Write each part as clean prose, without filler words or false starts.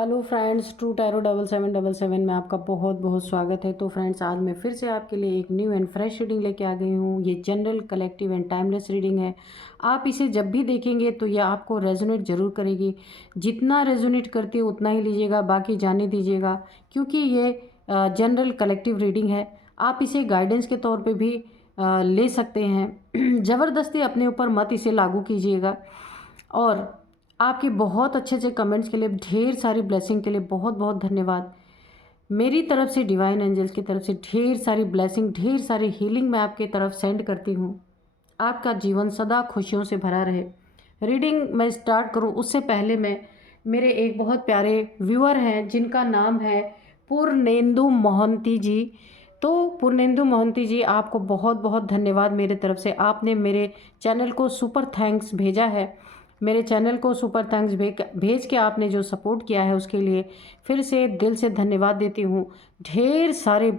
Hello friends, true tarot 7777 में आपका बहुत बहुत स्वागत है। तो फ्रेंड्स, आज मैं फिर से आपके लिए एक न्यू एंड फ्रेश रीडिंग लेके आ गई हूँ। ये general, collective and timeless reading है। आप इसे जब भी देखेंगे तो ये आपको रेजोनेट ज़रूर करेगी। जितना रेजोनेट करती है उतना ही लीजिएगा, बाकी जाने दीजिएगा, क्योंकि ये जनरल कलेक्टिव रीडिंग है। आप इसे गाइडेंस के तौर पर भी ले सकते हैं। ज़बरदस्ती अपने ऊपर मत इसे लागू कीजिएगा। और आपके बहुत अच्छे अच्छे कमेंट्स के लिए, ढेर सारी ब्लेसिंग के लिए बहुत बहुत धन्यवाद। मेरी तरफ से, डिवाइन एंजल्स की तरफ से ढेर सारी ब्लेसिंग, ढेर सारी हीलिंग मैं आपकी तरफ सेंड करती हूँ। आपका जीवन सदा खुशियों से भरा रहे। रीडिंग मैं स्टार्ट करूँ उससे पहले मैं, मेरे एक बहुत प्यारे व्यूअर हैं जिनका नाम है पूर्णेंदु मोहंती जी। तो पूर्णेंदु मोहंती जी, आपको बहुत बहुत धन्यवाद मेरे तरफ से। आपने मेरे चैनल को सुपर थैंक्स भेजा है। मेरे चैनल को सुपर थैंक्स भेज के आपने जो सपोर्ट किया है उसके लिए फिर से दिल से धन्यवाद देती हूँ। ढेर सारे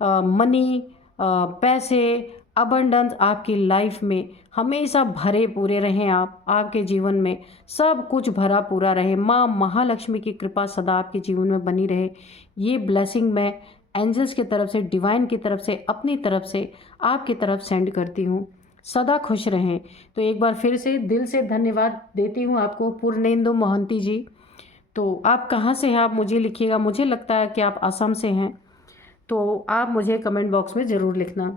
मनी, पैसे, अबंडेंस आपकी लाइफ में हमेशा भरे पूरे रहें। आपके जीवन में सब कुछ भरा पूरा रहे। माँ महालक्ष्मी की कृपा सदा आपके जीवन में बनी रहे। ये ब्लेसिंग मैं एंजल्स की तरफ से, डिवाइन की तरफ से, अपनी तरफ से आपकी तरफ सेंड करती हूँ। सदा खुश रहें। तो एक बार फिर से दिल से धन्यवाद देती हूँ आपको, पूर्णेंदु मोहंती जी। तो आप कहाँ से हैं, आप मुझे लिखिएगा। मुझे लगता है कि आप असम से हैं, तो आप मुझे कमेंट बॉक्स में ज़रूर लिखना।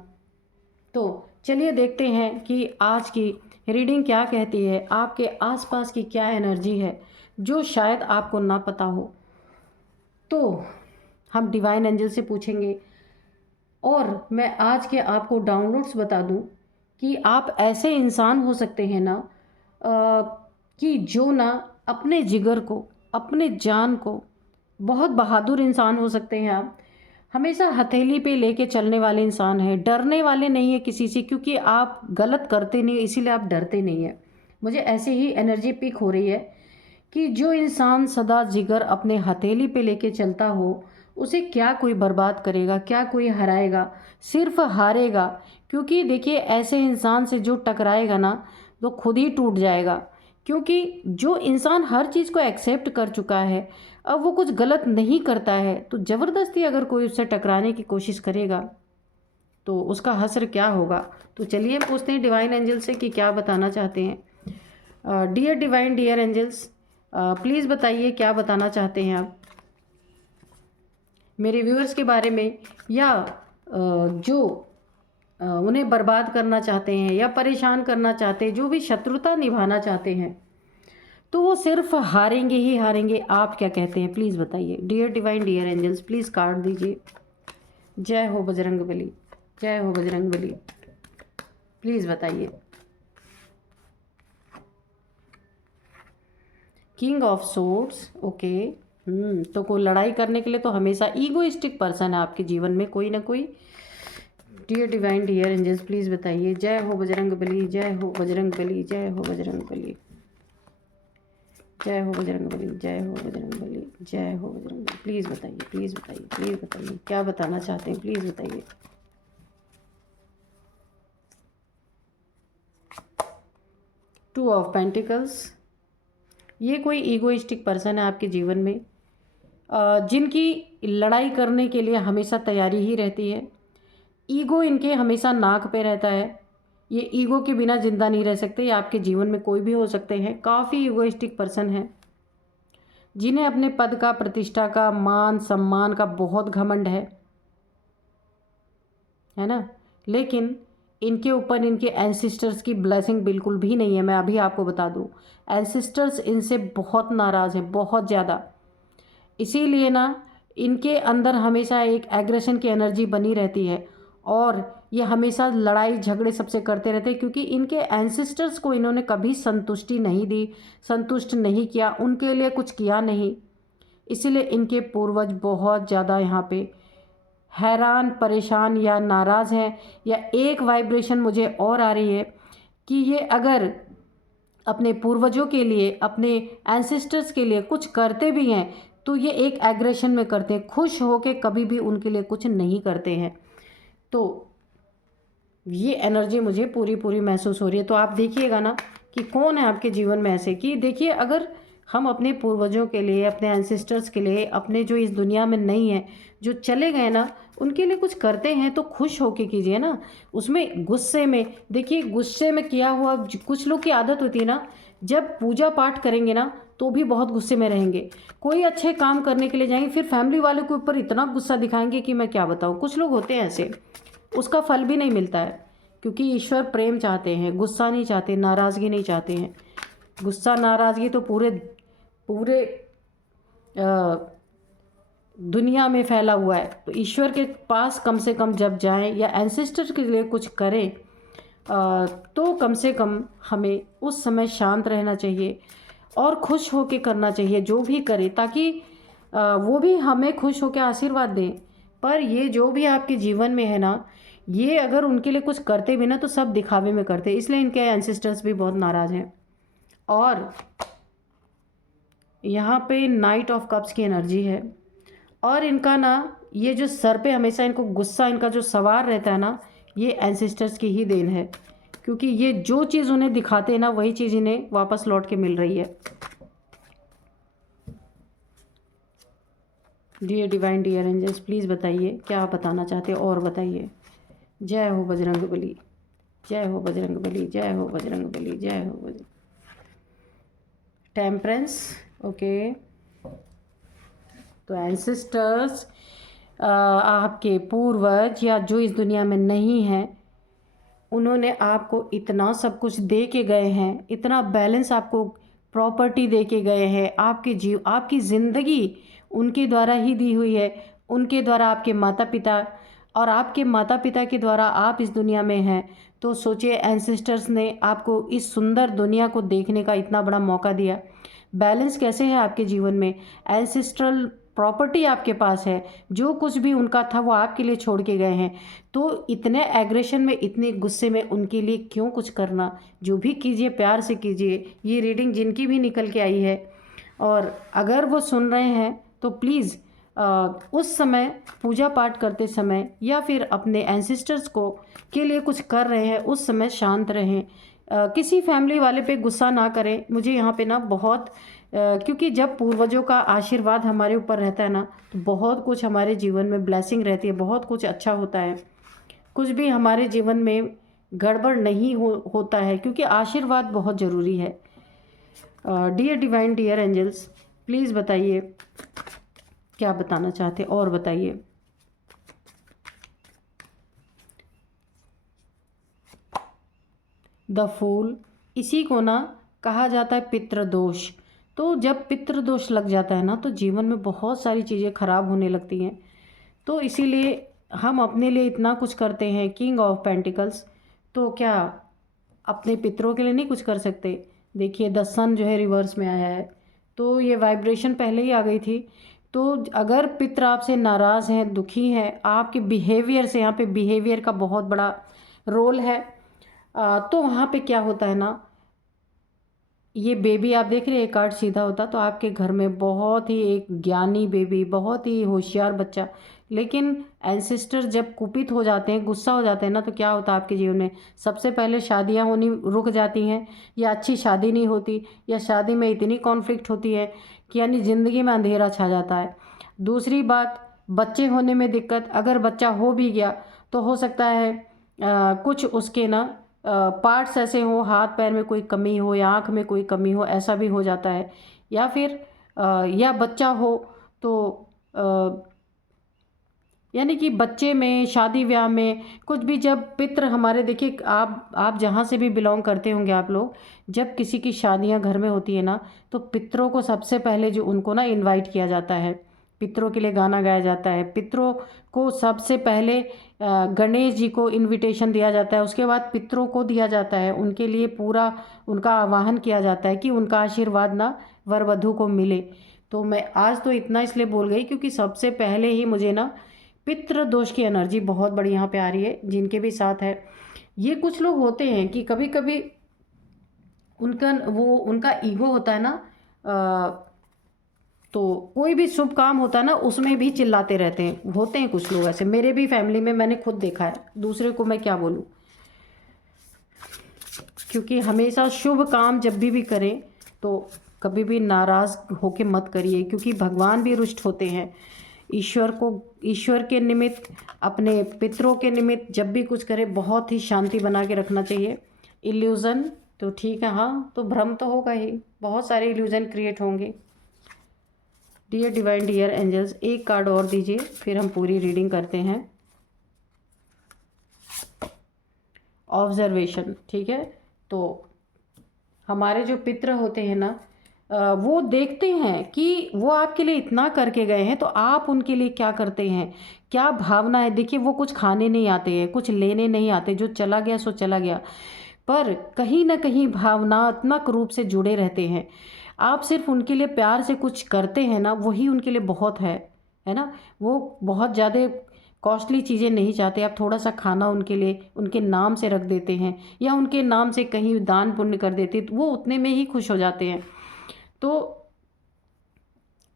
तो चलिए देखते हैं कि आज की रीडिंग क्या कहती है। आपके आसपास की क्या एनर्जी है जो शायद आपको ना पता हो। तो हम डिवाइन एंजल से पूछेंगे। और मैं आज के आपको डाउनलोड्स बता दूं कि आप ऐसे इंसान हो सकते हैं ना, कि जो ना अपने जिगर को, अपने जान को, बहुत बहादुर इंसान हो सकते हैं आप। हमेशा हथेली पे लेके चलने वाले इंसान हैं, डरने वाले नहीं है किसी से, क्योंकि आप गलत करते नहीं, इसीलिए आप डरते नहीं हैं। मुझे ऐसी ही एनर्जी पिक हो रही है कि जो इंसान सदा जिगर अपने हथेली पे लेके चलता हो, उसे क्या कोई बर्बाद करेगा, क्या कोई हराएगा, सिर्फ हारेगा। क्योंकि देखिए, ऐसे इंसान से जो टकराएगा ना तो खुद ही टूट जाएगा। क्योंकि जो इंसान हर चीज़ को एक्सेप्ट कर चुका है, अब वो कुछ गलत नहीं करता है, तो ज़बरदस्ती अगर कोई उससे टकराने की कोशिश करेगा तो उसका हश्र क्या होगा। तो चलिए पूछते हैं डिवाइन एंजल से कि क्या बताना चाहते हैं। Dear divine, dear angels, please बताइए क्या बताना चाहते हैं आप मेरे व्यूअर्स के बारे में, या जो उन्हें बर्बाद करना चाहते हैं या परेशान करना चाहते हैं, जो भी शत्रुता निभाना चाहते हैं, तो वो सिर्फ हारेंगे ही हारेंगे। आप क्या कहते हैं प्लीज़ बताइए। Dear divine, dear angels, please card दीजिए। जय हो बजरंग बली, जय हो बजरंग बली। प्लीज़ बताइए। King of swords, okay. तो कोई लड़ाई करने के लिए तो हमेशा ईगोइस्टिक पर्सन है आपके जीवन में कोई ना कोई। Dear divine, dear angels, please बताइए। जय हो बजरंग बली, जय हो बजरंग बली, जय हो बजरंग बली, जय हो बजरंग बली, जय हो बजरंग बली, जय हो बजरंग बली। प्लीज़ बताइए, प्लीज़ बताइए, प्लीज़ बताइए क्या बताना चाहते हैं, प्लीज़ बताइए। टू ऑफ पेंटिकल्स, ये कोई ईगोइस्टिक पर्सन है आपके जीवन में, जिनकी लड़ाई करने के लिए हमेशा तैयारी ही रहती है। ईगो इनके हमेशा नाक पे रहता है। ये ईगो के बिना जिंदा नहीं रह सकते। ये आपके जीवन में कोई भी हो सकते हैं। काफ़ी ईगोइस्टिक पर्सन हैं जिन्हें अपने पद का, प्रतिष्ठा का, मान सम्मान का बहुत घमंड है ना। लेकिन इनके ऊपर इनके एंसिस्टर्स की ब्लेसिंग बिल्कुल भी नहीं है। मैं अभी आपको बता दूं, एंसिस्टर्स इनसे बहुत नाराज़ हैं, बहुत ज़्यादा। इसीलिए ना इनके अंदर हमेशा एक एग्रेशन की एनर्जी बनी रहती है, और ये हमेशा लड़ाई झगड़े सबसे करते रहते हैं, क्योंकि इनके एंसिस्टर्स को इन्होंने कभी संतुष्टि नहीं दी, संतुष्ट नहीं किया, उनके लिए कुछ किया नहीं। इसीलिए इनके पूर्वज बहुत ज़्यादा यहाँ पे हैरान, परेशान या नाराज़ हैं। या एक वाइब्रेशन मुझे और आ रही है कि ये अगर अपने पूर्वजों के लिए, अपने एंसेस्टर्स के लिए कुछ करते भी हैं तो ये एक एग्रेशन में करते हैं, खुश होके कभी भी उनके लिए कुछ नहीं करते हैं। तो ये एनर्जी मुझे पूरी पूरी महसूस हो रही है। तो आप देखिएगा ना कि कौन है आपके जीवन में ऐसे, कि देखिए, अगर हम अपने पूर्वजों के लिए, अपने एंसेस्टर्स के लिए, अपने जो इस दुनिया में नहीं है, जो चले गए ना, उनके लिए कुछ करते हैं तो खुश होके कीजिए ना। उसमें गुस्से में, देखिए गुस्से में किया हुआ, कुछ लोग की आदत होती है ना, जब पूजा पाठ करेंगे ना तो भी बहुत गुस्से में रहेंगे। कोई अच्छे काम करने के लिए जाएंगे, फिर फैमिली वालों के ऊपर इतना गुस्सा दिखाएंगे कि मैं क्या बताऊँ। कुछ लोग होते हैं ऐसे, उसका फल भी नहीं मिलता है, क्योंकि ईश्वर प्रेम चाहते हैं, गुस्सा नहीं चाहते, नाराज़गी नहीं चाहते हैं। गुस्सा नाराज़गी तो पूरे पूरे दुनिया में फैला हुआ है। तो ईश्वर के पास कम से कम जब जाएं या एंसेस्टर के लिए कुछ करें, तो कम से कम हमें उस समय शांत रहना चाहिए और खुश होकर करना चाहिए जो भी करे, ताकि वो भी हमें खुश होकर आशीर्वाद दें। पर ये जो भी आपके जीवन में है ना, ये अगर उनके लिए कुछ करते भी ना तो सब दिखावे में करते, इसलिए इनके एंसेस्टर्स भी बहुत नाराज़ हैं। और यहाँ पे नाइट ऑफ कप्स की एनर्जी है, और इनका ना ये जो सर पे हमेशा इनको गुस्सा इनका जो सवार रहता है ना, ये एंसेस्टर्स की ही देन है, क्योंकि ये जो चीज़ उन्हें दिखाते हैं ना वही चीज़ इन्हें वापस लौट के मिल रही है। Dear divine, dear angels, please बताइए क्या आप बताना चाहते हैं और बताइए। जय हो बजरंग बली, जय हो बजरंग बली, जय हो बजरंग बली, जय हो बजरंग। Temperance, okay. तो एंसेस्टर्स, आपके पूर्वज या जो इस दुनिया में नहीं हैं, उन्होंने आपको इतना सब कुछ दे के गए हैं, इतना बैलेंस आपको प्रॉपर्टी दे के गए हैं। आपकी ज़िंदगी उनके द्वारा ही दी हुई है, उनके द्वारा, आपके माता पिता और आपके माता पिता के द्वारा आप इस दुनिया में हैं। तो सोचिए, एंसेस्टर्स ने आपको इस सुंदर दुनिया को देखने का इतना बड़ा मौका दिया। बैलेंस कैसे है आपके जीवन में? एंसेस्ट्रल प्रॉपर्टी आपके पास है, जो कुछ भी उनका था वो आपके लिए छोड़ के गए हैं। तो इतने एग्रेशन में, इतने गुस्से में उनके लिए क्यों कुछ करना? जो भी कीजिए प्यार से कीजिए। ये रीडिंग जिनकी भी निकल के आई है, और अगर वो सुन रहे हैं तो प्लीज़ उस समय पूजा पाठ करते समय या फिर अपने एंसेस्टर्स को के लिए कुछ कर रहे हैं, उस समय शांत रहें। किसी फैमिली वाले पे गुस्सा ना करें। मुझे यहाँ पे ना बहुत क्योंकि जब पूर्वजों का आशीर्वाद हमारे ऊपर रहता है ना, तो बहुत कुछ हमारे जीवन में ब्लेसिंग रहती है, बहुत कुछ अच्छा होता है। कुछ भी हमारे जीवन में गड़बड़ नहीं होता है, क्योंकि आशीर्वाद बहुत ज़रूरी है। Dear divine, dear angels, please बताइए क्या बताना चाहते और बताइए। द फूल, इसी को ना कहा जाता है पितृदोष। तो जब पितृदोष लग जाता है ना, तो जीवन में बहुत सारी चीज़ें खराब होने लगती हैं। तो इसीलिए हम अपने लिए इतना कुछ करते हैं। किंग ऑफ पेंटिकल्स, तो क्या अपने पितरों के लिए नहीं कुछ कर सकते? देखिए, द सन जो है रिवर्स में आया है, तो ये वाइब्रेशन पहले ही आ गई थी। तो अगर पितर आपसे नाराज़ हैं, दुखी हैं, आपके बिहेवियर से, यहाँ पे बिहेवियर का बहुत बड़ा रोल है। तो वहाँ पे क्या होता है ना, ये बेबी आप देख रहे हैं, कार्ड सीधा होता तो आपके घर में बहुत ही एक ज्ञानी बेबी, बहुत ही होशियार बच्चा। लेकिन एंसेस्टर जब कुपित हो जाते हैं, गुस्सा हो जाते हैं ना, तो क्या होता है आपके जीवन में? सबसे पहले शादियां होनी रुक जाती हैं, या अच्छी शादी नहीं होती, या शादी में इतनी कॉन्फ्लिक्ट होती है कि यानी ज़िंदगी में अंधेरा छा जाता है। दूसरी बात, बच्चे होने में दिक्कत। अगर बच्चा हो भी गया तो हो सकता है कुछ उसके ना पार्ट्स ऐसे हो, हाथ पैर में कोई कमी हो या आँख में कोई कमी हो, ऐसा भी हो जाता है। या फिर या बच्चा हो तो यानी कि बच्चे में, शादी ब्याह में कुछ भी, जब पितृ हमारे, देखिए आप जहाँ से भी बिलोंग करते होंगे आप लोग, जब किसी की शादियाँ घर में होती है ना, तो पितरों को सबसे पहले जो उनको ना इनवाइट किया जाता है, पितरों के लिए गाना गाया जाता है, पितरों को सबसे पहले गणेश जी को इनविटेशन दिया जाता है, उसके बाद पितरों को दिया जाता है, उनके लिए पूरा उनका आवाहन किया जाता है कि उनका आशीर्वाद ना वर वधू को मिले। तो मैं आज तो इतना इसलिए बोल गई क्योंकि सबसे पहले ही मुझे ना पितृ दोष की एनर्जी बहुत बड़ी यहाँ पे आ रही है, जिनके भी साथ है। ये कुछ लोग होते हैं कि कभी कभी उनका ईगो होता है ना, तो कोई भी शुभ काम होता है ना, उसमें भी चिल्लाते रहते हैं। होते हैं कुछ लोग ऐसे, मेरे भी फैमिली में मैंने खुद देखा है, दूसरे को मैं क्या बोलूँ। क्योंकि हमेशा शुभ काम जब भी करें तो कभी भी नाराज़ होके मत करिए, क्योंकि भगवान भी रुष्ट होते हैं। ईश्वर के निमित्त, अपने पितरों के निमित्त जब भी कुछ करें बहुत ही शांति बना के रखना चाहिए। इल्यूज़न तो ठीक है, हाँ, तो भ्रम तो होगा ही, बहुत सारे इल्यूज़न क्रिएट होंगे। डियर डिवाइन, डियर एंजल्स, एक कार्ड और दीजिए, फिर हम पूरी रीडिंग करते हैं। ऑब्जर्वेशन, ठीक है। तो हमारे जो पितर होते हैं ना, वो देखते हैं कि वो आपके लिए इतना करके गए हैं, तो आप उनके लिए क्या करते हैं, क्या भावना है। देखिए, वो कुछ खाने नहीं आते हैं, कुछ लेने नहीं आते, जो चला गया सो चला गया, पर कहीं ना कहीं भावनात्मक रूप से जुड़े रहते हैं। आप सिर्फ उनके लिए प्यार से कुछ करते हैं ना, वही उनके लिए बहुत है ना। वो बहुत ज़्यादा कॉस्टली चीज़ें नहीं चाहते। आप थोड़ा सा खाना उनके लिए उनके नाम से रख देते हैं, या उनके नाम से कहीं दान पुण्य कर देते, तो वो उतने में ही खुश हो जाते हैं। तो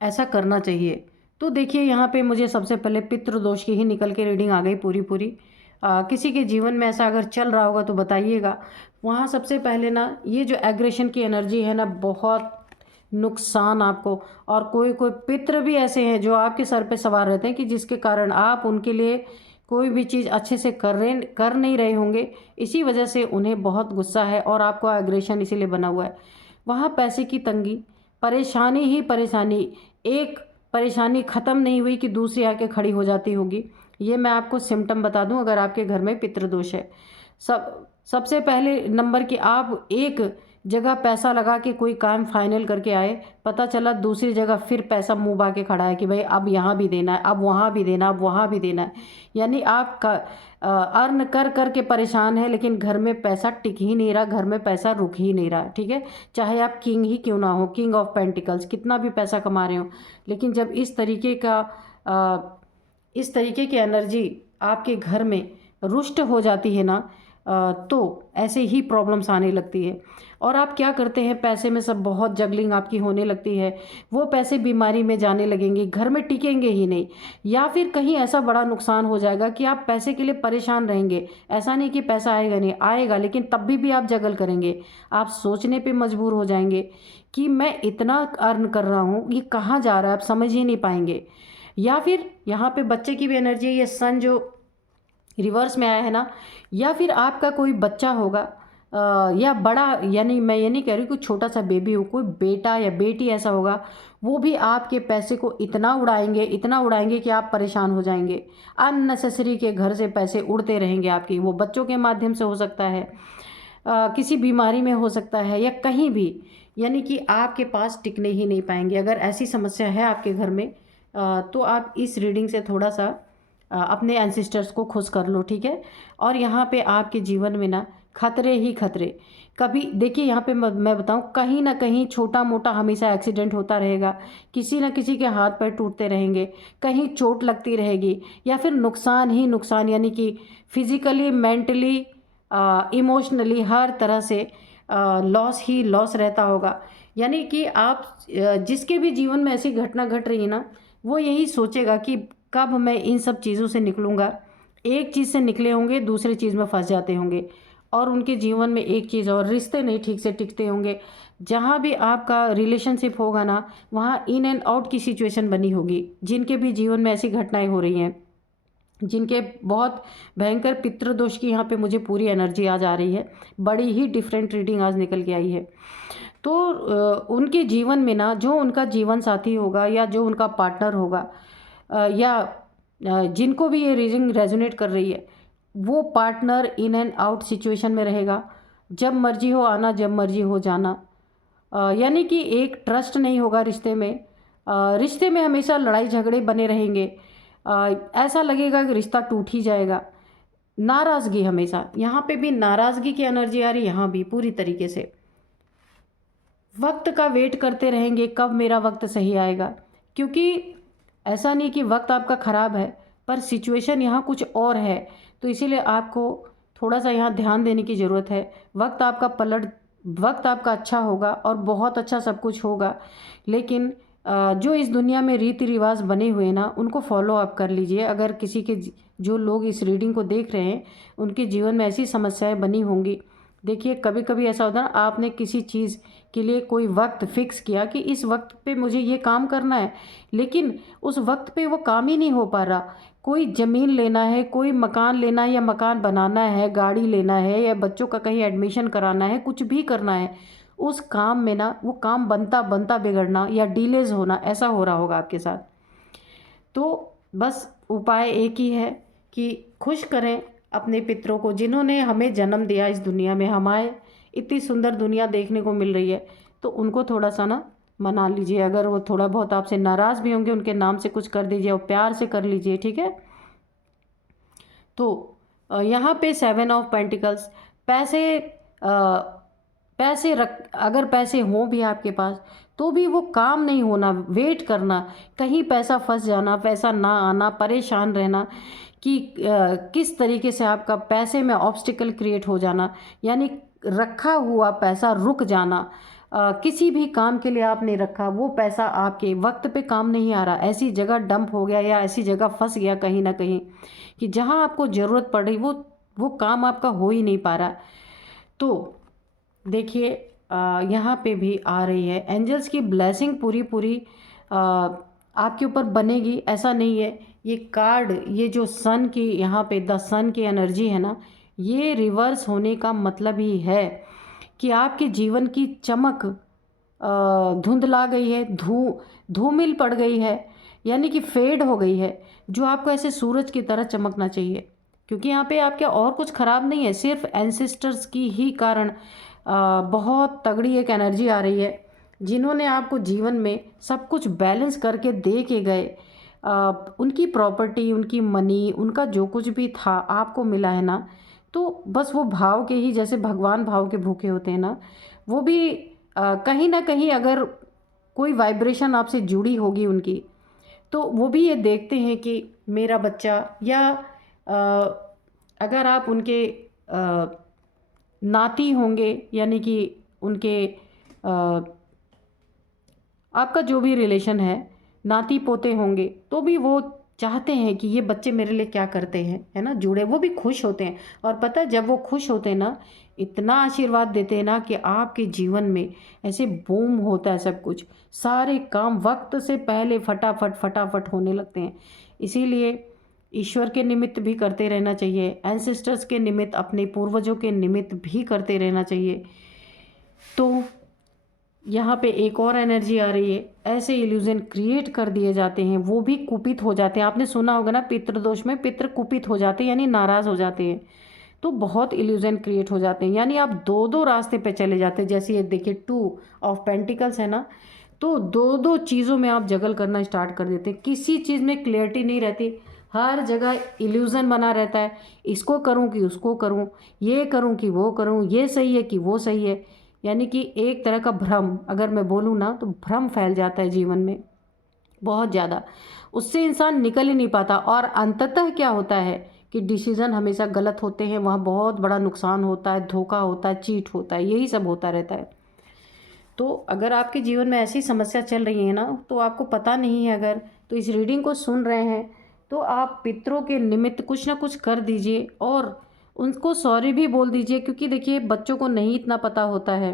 ऐसा करना चाहिए। तो देखिए, यहाँ पे मुझे सबसे पहले पितृदोष की ही निकल के रीडिंग आ गई पूरी पूरी। किसी के जीवन में ऐसा अगर चल रहा होगा तो बताइएगा। वहाँ सबसे पहले ना, ये जो एग्रेशन की एनर्जी है ना, बहुत नुकसान आपको। और कोई कोई पितृ भी ऐसे हैं जो आपके सर पे सवार रहते हैं, कि जिसके कारण आप उनके लिए कोई भी चीज़ अच्छे से कर नहीं रहे होंगे। इसी वजह से उन्हें बहुत गुस्सा है, और आपको एग्रेशन इसीलिए बना हुआ है। वहाँ पैसे की तंगी, परेशानी ही परेशानी, एक परेशानी ख़त्म नहीं हुई कि दूसरी आके खड़ी हो जाती होगी। ये मैं आपको सिम्टम बता दूं अगर आपके घर में पितृदोष है। सबसे पहले नंबर कि आप एक जगह पैसा लगा के कोई काम फाइनल करके आए, पता चला दूसरी जगह फिर पैसा मुँह बा के खड़ा है कि भाई अब यहाँ भी देना है, अब वहाँ भी देना, अब वहाँ भी देना है। यानी आप अर्न कर कर के परेशान है, लेकिन घर में पैसा टिक ही नहीं रहा, घर में पैसा रुक ही नहीं रहा, ठीक है। चाहे आप किंग ही क्यों ना हो, किंग ऑफ पेंटिकल्स, कितना भी पैसा कमा रहे हो, लेकिन जब इस तरीके की एनर्जी आपके घर में रुष्ट हो जाती है ना, तो ऐसे ही प्रॉब्लम्स आने लगती है। और आप क्या करते हैं, पैसे में सब बहुत जगलिंग आपकी होने लगती है। वो पैसे बीमारी में जाने लगेंगे, घर में टिकेंगे ही नहीं, या फिर कहीं ऐसा बड़ा नुकसान हो जाएगा कि आप पैसे के लिए परेशान रहेंगे। ऐसा नहीं कि पैसा आएगा नहीं, आएगा, लेकिन तब भी आप जगल करेंगे। आप सोचने पे मजबूर हो जाएंगे कि मैं इतना अर्न कर रहा हूँ, ये कहाँ जा रहा है, आप समझ ही नहीं पाएंगे। या फिर यहाँ पे बच्चे की भी एनर्जी है, ये सन जो रिवर्स में आया है ना, या फिर आपका कोई बच्चा होगा, या बड़ा, यानी मैं ये नहीं कह रही कोई छोटा सा बेबी हो, कोई बेटा या बेटी ऐसा होगा, वो भी आपके पैसे को इतना उड़ाएंगे कि आप परेशान हो जाएंगे। अननेसेसरी के घर से पैसे उड़ते रहेंगे आपकी, वो बच्चों के माध्यम से हो सकता है, किसी बीमारी में हो सकता है, या कहीं भी, यानी कि आपके पास टिकने ही नहीं पाएंगे। अगर ऐसी समस्या है आपके घर में, तो आप इस रीडिंग से थोड़ा सा अपने एंसिस्टर्स को खुश कर लो, ठीक है। और यहाँ पे आपके जीवन में ना खतरे ही खतरे। कभी देखिए, यहाँ पे मैं बताऊँ, कहीं ना कहीं छोटा मोटा हमेशा एक्सीडेंट होता रहेगा, किसी न किसी के हाथ पैर टूटते रहेंगे, कहीं चोट लगती रहेगी, या फिर नुकसान ही नुकसान, यानी कि फिजिकली, मेंटली, इमोशनली, हर तरह से लॉस ही लॉस रहता होगा। यानी कि आप जिसके भी जीवन में ऐसी घटना घट रही है ना, वो यही सोचेगा कि कब मैं इन सब चीज़ों से निकलूँगा। एक चीज़ से निकले होंगे, दूसरी चीज़ में फंस जाते होंगे, और उनके जीवन में एक चीज़ और, रिश्ते नहीं ठीक से टिकते होंगे। जहाँ भी आपका रिलेशनशिप होगा ना, वहाँ इन एंड आउट की सिचुएशन बनी होगी। जिनके भी जीवन में ऐसी घटनाएं हो रही हैं, जिनके बहुत भयंकर पितृदोष की, यहाँ पे मुझे पूरी एनर्जी आज आ रही है। बड़ी ही डिफरेंट रीडिंग आज निकल के आई है। तो उनके जीवन में ना, जो उनका जीवन साथी होगा या जो उनका पार्टनर होगा, या जिनको भी ये रीडिंग रेजोनेट कर रही है, वो partner in and out situation में रहेगा। जब मर्जी हो आना, जब मर्जी हो जाना, यानी कि एक ट्रस्ट नहीं होगा रिश्ते में। रिश्ते में हमेशा लड़ाई झगड़े बने रहेंगे। ऐसा लगेगा कि रिश्ता टूट ही जाएगा। नाराज़गी हमेशा, यहाँ पे भी नाराज़गी की एनर्जी आ रही, यहाँ भी पूरी तरीके से वक्त का वेट करते रहेंगे, कब मेरा वक्त सही आएगा। क्योंकि ऐसा नहीं कि वक्त आपका ख़राब है, पर सिचुएशन यहाँ कुछ और है, तो इसीलिए आपको थोड़ा सा यहाँ ध्यान देने की ज़रूरत है। वक्त आपका अच्छा होगा और बहुत अच्छा सब कुछ होगा, लेकिन जो इस दुनिया में रीति रिवाज बने हुए ना, उनको फॉलो अप कर लीजिए। अगर किसी के, जो लोग इस रीडिंग को देख रहे हैं, उनके जीवन में ऐसी समस्याएं बनी होंगी। देखिए, कभी कभी ऐसा होता है ना, आपने किसी चीज़ के लिए कोई वक्त फ़िक्स किया कि इस वक्त पे मुझे ये काम करना है, लेकिन उस वक्त पे वो काम ही नहीं हो पा रहा। कोई ज़मीन लेना है, कोई मकान लेना है या मकान बनाना है, गाड़ी लेना है या बच्चों का कहीं एडमिशन कराना है, कुछ भी करना है, उस काम में ना वो काम बनता बनता बिगड़ना या डिलेज़ होना, ऐसा हो रहा होगा आपके साथ। तो बस उपाय एक ही है कि खुश करें अपने पितरों को, जिन्होंने हमें जन्म दिया इस दुनिया में। हमारे इतनी सुंदर दुनिया देखने को मिल रही है, तो उनको थोड़ा सा ना मना लीजिए। अगर वो थोड़ा बहुत आपसे नाराज़ भी होंगे, उनके नाम से कुछ कर दीजिए और प्यार से कर लीजिए, ठीक है। तो यहाँ पे 7 ऑफ पेंटिकल्स, पैसे पैसे रख, अगर पैसे हों भी आपके पास तो भी वो काम नहीं होना, वेट करना, कहीं पैसा फंस जाना, पैसा ना आना, परेशान रहना कि किस तरीके से आपका पैसे में ऑब्स्टिकल क्रिएट हो जाना, यानी रखा हुआ पैसा रुक जाना। किसी भी काम के लिए आपने रखा, वो पैसा आपके वक्त पे काम नहीं आ रहा, ऐसी जगह डंप हो गया या ऐसी जगह फंस गया कहीं ना कहीं कि जहां आपको ज़रूरत पड़ रही वो काम आपका हो ही नहीं पा रहा। तो देखिए यहाँ पे भी आ रही है एंजल्स की ब्लेसिंग, पूरी पूरी आपके ऊपर बनेगी, ऐसा नहीं है। ये कार्ड, ये जो सन की यहाँ पे द सन की एनर्जी है ना, ये रिवर्स होने का मतलब ही है कि आपके जीवन की चमक धुंधला गई है, धूमिल पड़ गई है, यानी कि फेड हो गई है, जो आपको ऐसे सूरज की तरह चमकना चाहिए। क्योंकि यहाँ पे आपके और कुछ ख़राब नहीं है, सिर्फ एंसेस्टर्स की ही कारण बहुत तगड़ी एक एनर्जी आ रही है, जिन्होंने आपको जीवन में सब कुछ बैलेंस करके दे के गए। उनकी प्रॉपर्टी, उनकी मनी, उनका जो कुछ भी था आपको मिला है ना, तो बस वो भाव के ही, जैसे भगवान भाव के भूखे होते हैं ना, वो भी कहीं ना कहीं अगर कोई वाइब्रेशन आपसे जुड़ी होगी उनकी, तो वो भी ये देखते हैं कि मेरा बच्चा, या अगर आप उनके नाती होंगे, यानी कि उनके आपका जो भी रिलेशन है, नाती पोते होंगे, तो भी वो चाहते हैं कि ये बच्चे मेरे लिए क्या करते हैं, है ना, जुड़े, वो भी खुश होते हैं। और पता है, जब वो खुश होते हैं ना, इतना आशीर्वाद देते हैं ना कि आपके जीवन में ऐसे बूम होता है सब कुछ, सारे काम वक्त से पहले फटाफट फटाफट होने लगते हैं। इसीलिए ईश्वर के निमित्त भी करते रहना चाहिए, एंसेस्टर्स के निमित्त, अपने पूर्वजों के निमित्त भी करते रहना चाहिए। तो यहाँ पे एक और एनर्जी आ रही है, ऐसे इल्यूजन क्रिएट कर दिए जाते हैं, वो भी कुपित हो जाते हैं। आपने सुना होगा ना, पितृदोष में पितृ कुपित हो जाते हैं, यानी नाराज़ हो जाते हैं। तो बहुत इल्यूजन क्रिएट हो जाते हैं, यानी आप दो दो रास्ते पे चले जाते हैं। जैसे ये देखिए 2 ऑफ पेंटिकल्स है ना, तो दो दो चीज़ों में आप जगल करना स्टार्ट कर देते हैं, किसी चीज़ में क्लियरिटी नहीं रहती, हर जगह इल्यूजन बना रहता है, इसको करूं कि उसको करूं, ये करूं कि वो करूं, ये सही है कि वो सही है, यानी कि एक तरह का भ्रम, अगर मैं बोलूँ ना, तो भ्रम फैल जाता है जीवन में बहुत ज़्यादा, उससे इंसान निकल ही नहीं पाता। और अंततः क्या होता है कि डिसीज़न हमेशा गलत होते हैं, वहाँ बहुत बड़ा नुकसान होता है, धोखा होता है, चीट होता है, यही सब होता रहता है। तो अगर आपके जीवन में ऐसी समस्या चल रही है ना, तो आपको पता नहीं है अगर, तो इस रीडिंग को सुन रहे हैं, तो आप पितरों के निमित्त कुछ ना कुछ कर दीजिए और उनको सॉरी भी बोल दीजिए। क्योंकि देखिए, बच्चों को नहीं इतना पता होता है,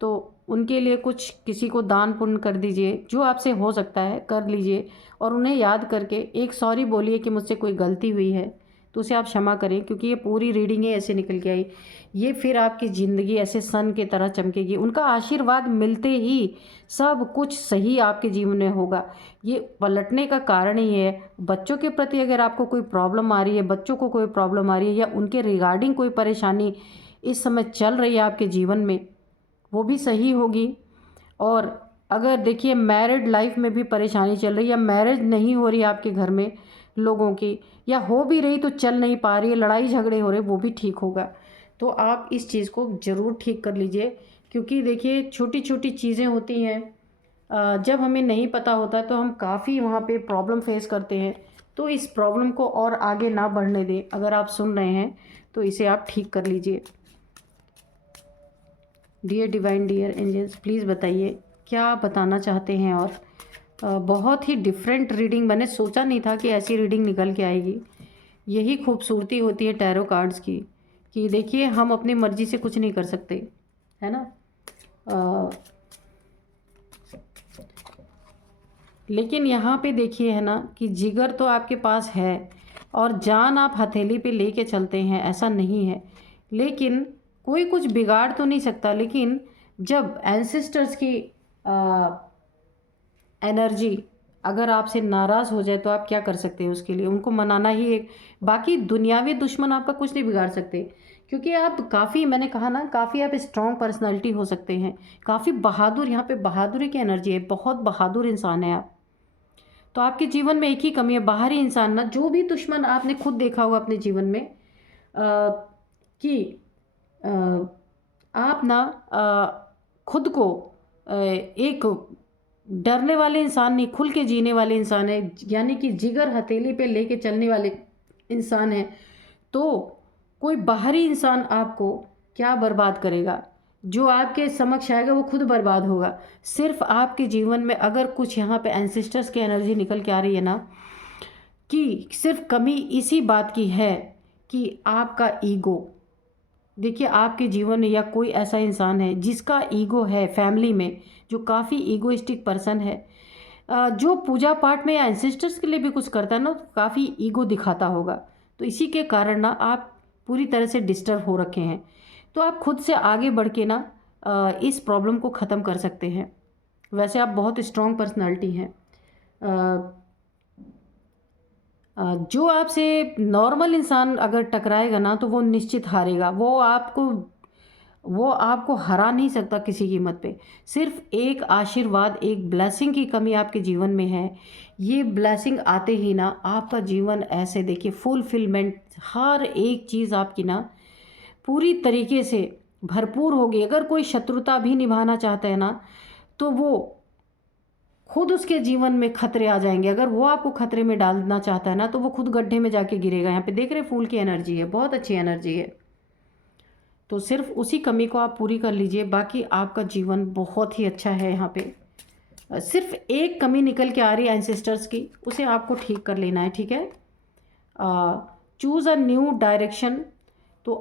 तो उनके लिए कुछ किसी को दान पुण्य कर दीजिए, जो आपसे हो सकता है कर लीजिए। और उन्हें याद करके एक सॉरी बोलिए कि मुझसे कोई गलती हुई है, तो उसे आप क्षमा करें। क्योंकि ये पूरी रीडिंग ही ऐसे निकल के आई, ये फिर आपकी ज़िंदगी ऐसे सन की तरह चमकेगी। उनका आशीर्वाद मिलते ही सब कुछ सही आपके जीवन में होगा। ये पलटने का कारण ही है, बच्चों के प्रति अगर आपको कोई प्रॉब्लम आ रही है, बच्चों को कोई प्रॉब्लम आ रही है, या उनके रिगार्डिंग कोई परेशानी इस समय चल रही है आपके जीवन में, वो भी सही होगी। और अगर देखिए मैरिड लाइफ में भी परेशानी चल रही है, या मैरिज नहीं हो रही आपके घर में लोगों की, या हो भी रही तो चल नहीं पा रही है, लड़ाई झगड़े हो रहे, वो भी ठीक होगा। तो आप इस चीज़ को ज़रूर ठीक कर लीजिए। क्योंकि देखिए, छोटी छोटी चीज़ें होती हैं, जब हमें नहीं पता होता तो हम काफ़ी वहाँ पे प्रॉब्लम फेस करते हैं। तो इस प्रॉब्लम को और आगे ना बढ़ने दें। अगर आप सुन रहे हैं तो इसे आप ठीक कर लीजिए। Dear divine, dear angels, please बताइए क्या बताना चाहते हैं। और बहुत ही डिफरेंट रीडिंग, मैंने सोचा नहीं था कि ऐसी रीडिंग निकल के आएगी। यही खूबसूरती होती है टैरो कार्ड्स की, कि देखिए हम अपनी मर्ज़ी से कुछ नहीं कर सकते, है ना। लेकिन यहाँ पे देखिए है ना कि जिगर तो आपके पास है और जान आप हथेली पे लेके चलते हैं, ऐसा नहीं है। लेकिन कोई कुछ बिगाड़ तो नहीं सकता। लेकिन जब एंसेस्टर्स की एनर्जी अगर आपसे नाराज़ हो जाए तो आप क्या कर सकते हैं उसके लिए? उनको मनाना ही एक, बाकी दुनियावी दुश्मन आपका कुछ नहीं बिगाड़ सकते, क्योंकि आप काफ़ी, मैंने कहा ना, काफ़ी आप स्ट्रॉन्ग पर्सनालिटी हो सकते हैं, काफ़ी बहादुर, यहाँ पे बहादुरी की एनर्जी है, बहुत बहादुर इंसान है आप। तो आपके जीवन में एक ही कमी है, बाहरी इंसान ना, जो भी दुश्मन आपने खुद देखा होगा अपने जीवन में कि अ, आप ना खुद को एक डरने वाले इंसान नहीं, खुल के जीने वाले इंसान है, यानी कि जिगर हथेली पे लेके चलने वाले इंसान है। तो कोई बाहरी इंसान आपको क्या बर्बाद करेगा? जो आपके समक्ष आएगा वो खुद बर्बाद होगा। सिर्फ आपके जीवन में अगर कुछ यहाँ पे एंसेस्टर्स की एनर्जी निकल के आ रही है ना, कि सिर्फ कमी इसी बात की है कि आपका ईगो। देखिए आपके जीवन में या कोई ऐसा इंसान है जिसका ईगो है फैमिली में, जो काफ़ी ईगोइस्टिक पर्सन है, जो पूजा पाठ में या एंसेस्टर्स के लिए भी कुछ करता है ना, तो काफ़ी ईगो दिखाता होगा। तो इसी के कारण ना आप पूरी तरह से डिस्टर्ब हो रखे हैं। तो आप खुद से आगे बढ़ के ना इस प्रॉब्लम को ख़त्म कर सकते हैं। वैसे आप बहुत स्ट्रॉन्ग पर्सनालिटी हैं। जो आपसे नॉर्मल इंसान अगर टकराएगा ना तो वो निश्चित हारेगा। वो आपको हरा नहीं सकता किसी कीमत पे। सिर्फ एक आशीर्वाद, एक ब्लेसिंग की कमी आपके जीवन में है। ये ब्लेसिंग आते ही ना आपका जीवन ऐसे देखिए फुलफिलमेंट, हर एक चीज़ आपकी ना पूरी तरीके से भरपूर होगी। अगर कोई शत्रुता भी निभाना चाहता है ना, तो वो खुद उसके जीवन में खतरे आ जाएंगे। अगर वो आपको खतरे में डालना चाहता है ना, तो वो खुद गड्ढे में जाके गिरेगा। यहाँ पे देख रहे फूल की एनर्जी है, बहुत अच्छी एनर्जी है। तो सिर्फ उसी कमी को आप पूरी कर लीजिए, बाकी आपका जीवन बहुत ही अच्छा है। यहाँ पे सिर्फ एक कमी निकल के आ रही है एंसेस्टर्स की, उसे आपको ठीक कर लेना है, ठीक है। Choose a new direction. तो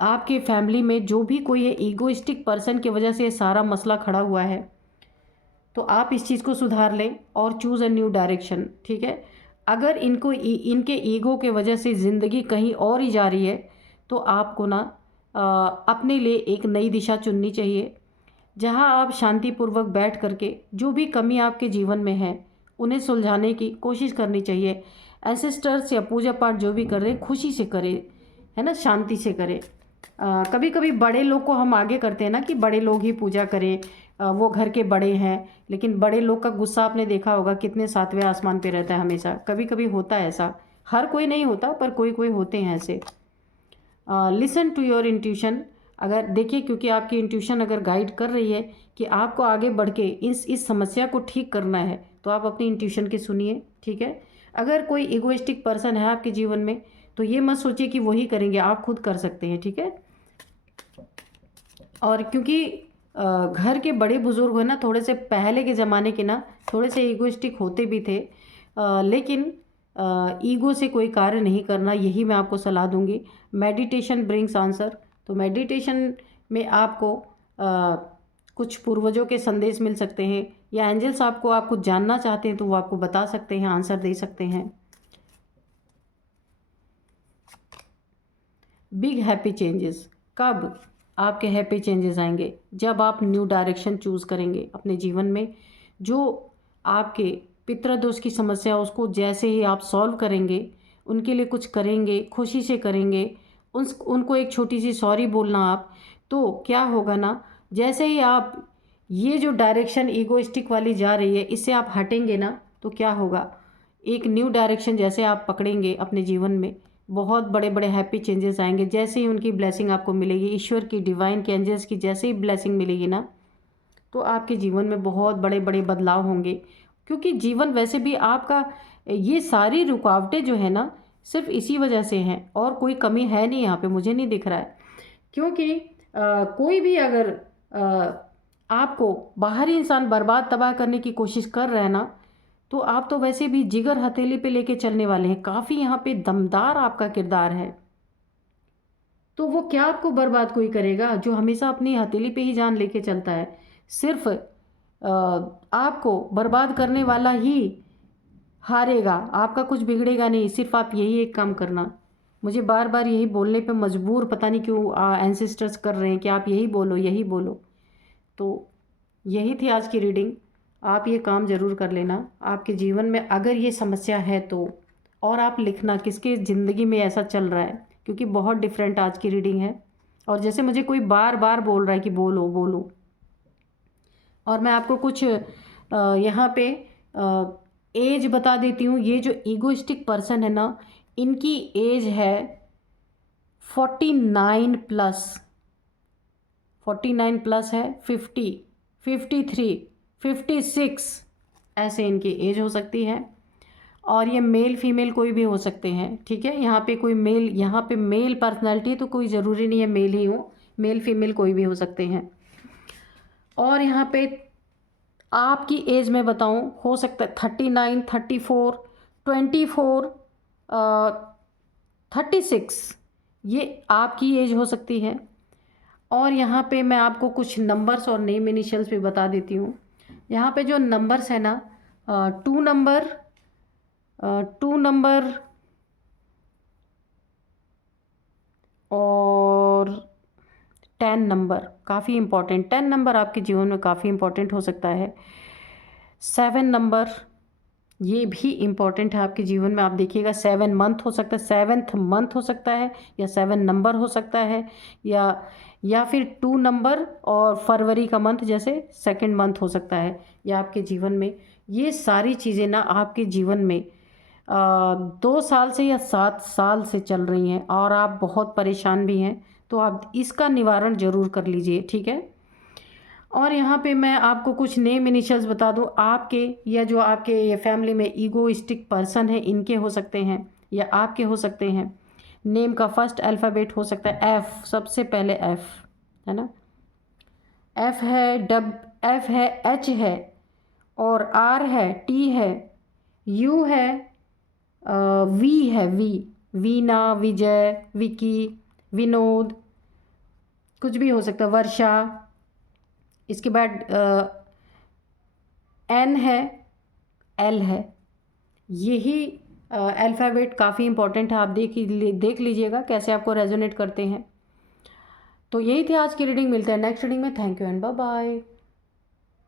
आपके फैमिली में जो भी कोई है ईगोइस्टिक पर्सन की वजह से ये सारा मसला खड़ा हुआ है, तो आप इस चीज़ को सुधार लें और चूज़ अ न्यू डायरेक्शन, ठीक है। अगर इनके ईगो के वजह से ज़िंदगी कहीं और ही जा रही है, तो आपको ना अपने लिए एक नई दिशा चुननी चाहिए, जहां आप शांतिपूर्वक बैठ करके जो भी कमी आपके जीवन में है उन्हें सुलझाने की कोशिश करनी चाहिए। एंसेस्टर्स या पूजा पाठ जो भी कर रहे हैं खुशी से करें, है ना, शांति से करें। कभी कभी बड़े लोग को हम आगे करते हैं ना कि बड़े लोग ही पूजा करें, वो घर के बड़े हैं। लेकिन बड़े लोग का गुस्सा आपने देखा होगा कितने सातवें आसमान पे रहता है हमेशा। कभी कभी होता है ऐसा, हर कोई नहीं होता पर कोई कोई होते हैं ऐसे। Listen to your intuition. अगर देखिए, क्योंकि आपकी इंट्यूशन अगर गाइड कर रही है कि आपको आगे बढ़ के इस समस्या को ठीक करना है, तो आप अपनी इंट्यूशन की सुनिए, ठीक है। अगर कोई इगोइस्टिक पर्सन है आपके जीवन में, तो ये मत सोचिए कि वही करेंगे, आप खुद कर सकते हैं, ठीक है। और क्योंकि घर के बड़े बुजुर्ग हैं ना, थोड़े से पहले के ज़माने के ना थोड़े से ईगोइस्टिक होते भी थे। लेकिन ईगो से कोई कार्य नहीं करना, यही मैं आपको सलाह दूंगी। Meditation brings answer. तो मेडिटेशन में आपको कुछ पूर्वजों के संदेश मिल सकते हैं, या एंजल्स आपको, आप कुछ जानना चाहते हैं तो वो आपको बता सकते हैं, आंसर दे सकते हैं। Big happy changes. कब आपके हैप्पी चेंजेस आएंगे? जब आप न्यू डायरेक्शन चूज़ करेंगे अपने जीवन में। जो आपके पितृदोष की समस्या, उसको जैसे ही आप सॉल्व करेंगे, उनके लिए कुछ करेंगे, खुशी से करेंगे, उनको एक छोटी सी सॉरी बोलना आप, तो क्या होगा ना, जैसे ही आप ये जो डायरेक्शन ईगोइस्टिक वाली जा रही है इससे आप हटेंगे ना, तो क्या होगा, एक न्यू डायरेक्शन जैसे आप पकड़ेंगे अपने जीवन में, बहुत बड़े बड़े हैप्पी चेंजेस आएंगे। जैसे ही उनकी ब्लेसिंग आपको मिलेगी, ईश्वर की, डिवाइन के, एंजल्स की जैसे ही ब्लेसिंग मिलेगी ना, तो आपके जीवन में बहुत बड़े बड़े बदलाव होंगे। क्योंकि जीवन वैसे भी आपका, ये सारी रुकावटें जो है ना सिर्फ इसी वजह से हैं, और कोई कमी है नहीं यहाँ पे, मुझे नहीं दिख रहा है। क्योंकि कोई भी अगर आपको बाहरी इंसान बर्बाद तबाह करने की कोशिश कर रहा है ना, तो आप तो वैसे भी जिगर हथेली पे लेके चलने वाले हैं। काफ़ी यहाँ पे दमदार आपका किरदार है। तो वो क्या आपको बर्बाद कोई करेगा? जो हमेशा अपनी हथेली पे ही जान लेके चलता है, सिर्फ आपको बर्बाद करने वाला ही हारेगा, आपका कुछ बिगड़ेगा नहीं। सिर्फ आप यही एक काम करना, मुझे बार बार यही बोलने पे मजबूर पता नहीं क्यों एंसेस्टर्स कर रहे हैं कि आप यही बोलो यही बोलो। तो यही थी आज की रीडिंग। आप ये काम ज़रूर कर लेना आपके जीवन में अगर ये समस्या है तो। और आप लिखना किसके ज़िंदगी में ऐसा चल रहा है, क्योंकि बहुत डिफरेंट आज की रीडिंग है। और जैसे मुझे कोई बार बार बोल रहा है कि बोलो बोलो, और मैं आपको कुछ यहाँ पे एज बता देती हूँ। ये जो ईगोइस्टिक पर्सन है ना, इनकी एज है 49 प्लस, 49 प्लस है, 50, 53, 56 ऐसे इनकी एज हो सकती है। और ये मेल फीमेल कोई भी हो सकते हैं, ठीक है। यहाँ पे कोई मेल, यहाँ पे मेल पर्सनैलिटी तो कोई ज़रूरी नहीं है मेल ही हो, मेल फीमेल कोई भी हो सकते हैं। और यहाँ पे आपकी एज में बताऊँ, हो सकता है 39, 34, 24, 36, ये आपकी एज हो सकती है। और यहाँ पे मैं आपको कुछ नंबर्स और नेम इनिशियल्स भी बता देती हूँ। यहाँ पे जो नंबर्स है ना, 2 नंबर, 2 नंबर और 10 नंबर काफ़ी इम्पॉर्टेंट, 10 नंबर आपके जीवन में काफ़ी इम्पॉर्टेंट हो सकता है। 7 नंबर ये भी इम्पॉर्टेंट है आपके जीवन में। आप देखिएगा 7 मंथ हो सकता है, 7th मंथ हो सकता है, या 7 नंबर हो सकता है, या फिर 2 नंबर और फरवरी का मंथ जैसे 2nd मंथ हो सकता है। या आपके जीवन में ये सारी चीज़ें ना आपके जीवन में 2 साल से या 7 साल से चल रही हैं और आप बहुत परेशान भी हैं। तो आप इसका निवारण ज़रूर कर लीजिए, ठीक है। और यहाँ पे मैं आपको कुछ नेम इनिशियल्स बता दूँ आपके, या जो आपके ये फैमिली में ईगोइस्टिक पर्सन है इनके हो सकते हैं या आपके हो सकते हैं। नेम का फर्स्ट अल्फ़ाबेट हो सकता है एफ़, सबसे पहले एफ़ है ना, एफ़ है, एफ़ है, एच है, और आर है, टी है, यू है, वी है, वीना, विजय, विकी, विनोद, कुछ भी हो सकता है, वर्षा। इसके बाद एन है, एल है। यही अल्फ़ाबेट काफ़ी इंपॉर्टेंट है, आप देख लीजिएगा कैसे आपको रेजोनेट करते हैं। तो यही थी आज की रीडिंग, मिलते हैं नेक्स्ट रीडिंग में। Thank you and bye bye.